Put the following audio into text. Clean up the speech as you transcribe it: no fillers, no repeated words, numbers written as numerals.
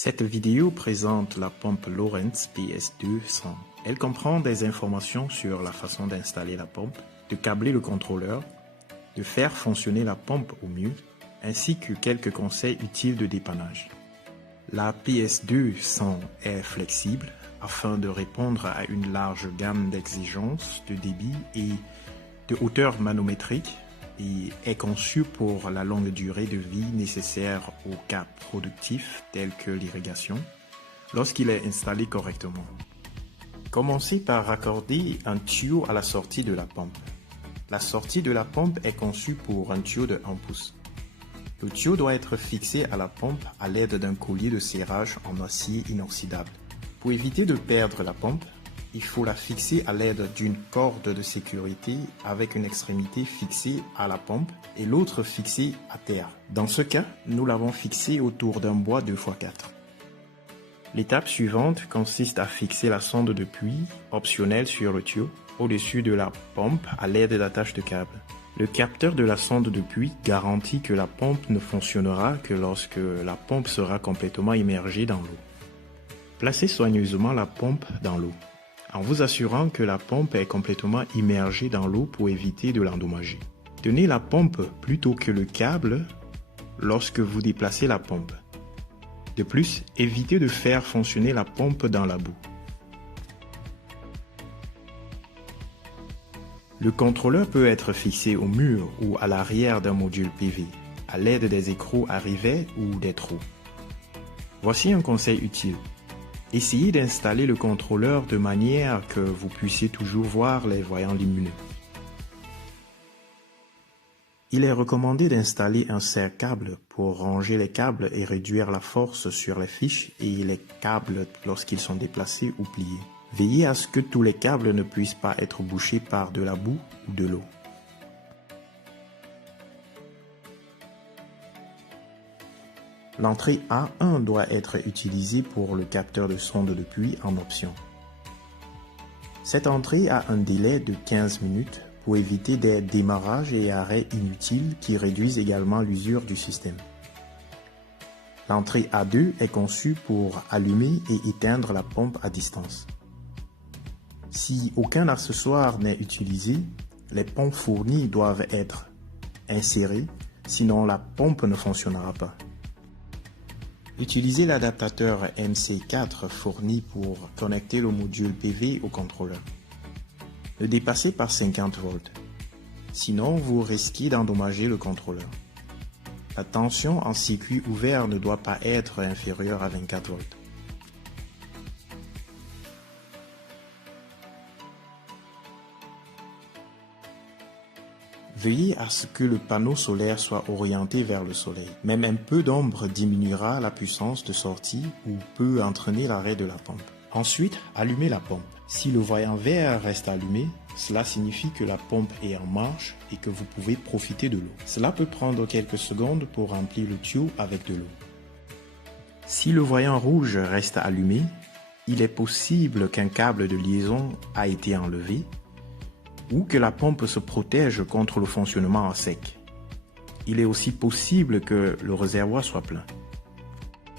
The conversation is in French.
Cette vidéo présente la pompe Lowrance PS200. Elle comprend des informations sur la façon d'installer la pompe, de câbler le contrôleur, de faire fonctionner la pompe au mieux, ainsi que quelques conseils utiles de dépannage. La PS200 est flexible afin de répondre à une large gamme d'exigences de débit et de hauteur manométrique et est conçue pour la longue durée de vie nécessaire aux cas productifs tels que l'irrigation, lorsqu'il est installé correctement. Commencez par raccorder un tuyau à la sortie de la pompe. La sortie de la pompe est conçue pour un tuyau de 1 pouce. Le tuyau doit être fixé à la pompe à l'aide d'un collier de serrage en acier inoxydable. Pour éviter de perdre la pompe, il faut la fixer à l'aide d'une corde de sécurité avec une extrémité fixée à la pompe et l'autre fixée à terre. Dans ce cas, nous l'avons fixée autour d'un bois 2x4. L'étape suivante consiste à fixer la sonde de puits optionnelle sur le tuyau au-dessus de la pompe à l'aide d'attaches de câble. Le capteur de la sonde de puits garantit que la pompe ne fonctionnera que lorsque la pompe sera complètement immergée dans l'eau. Placez soigneusement la pompe dans l'eau, en vous assurant que la pompe est complètement immergée dans l'eau pour éviter de l'endommager. Tenez la pompe plutôt que le câble lorsque vous déplacez la pompe. De plus, évitez de faire fonctionner la pompe dans la boue. Le contrôleur peut être fixé au mur ou à l'arrière d'un module PV, à l'aide des écrous à rivets ou des trous. Voici un conseil utile. Essayez d'installer le contrôleur de manière que vous puissiez toujours voir les voyants lumineux. Il est recommandé d'installer un serre-câble pour ranger les câbles et réduire la force sur les fiches et les câbles lorsqu'ils sont déplacés ou pliés. Veillez à ce que tous les câbles ne puissent pas être bouchés par de la boue ou de l'eau. L'entrée A1 doit être utilisée pour le capteur de sonde de puits en option. Cette entrée a un délai de 15 minutes pour éviter des démarrages et arrêts inutiles qui réduisent également l'usure du système. L'entrée A2 est conçue pour allumer et éteindre la pompe à distance. Si aucun accessoire n'est utilisé, les pompes fournies doivent être insérées, sinon la pompe ne fonctionnera pas. Utilisez l'adaptateur MC4 fourni pour connecter le module PV au contrôleur. Ne dépassez pas 50 volts, sinon vous risquez d'endommager le contrôleur. La tension en circuit ouvert ne doit pas être inférieure à 24 volts. Veillez à ce que le panneau solaire soit orienté vers le soleil. Même un peu d'ombre diminuera la puissance de sortie ou peut entraîner l'arrêt de la pompe. Ensuite, allumez la pompe. Si le voyant vert reste allumé, cela signifie que la pompe est en marche et que vous pouvez profiter de l'eau. Cela peut prendre quelques secondes pour remplir le tuyau avec de l'eau. Si le voyant rouge reste allumé, il est possible qu'un câble de liaison a été enlevé ou que la pompe se protège contre le fonctionnement à sec. Il est aussi possible que le réservoir soit plein.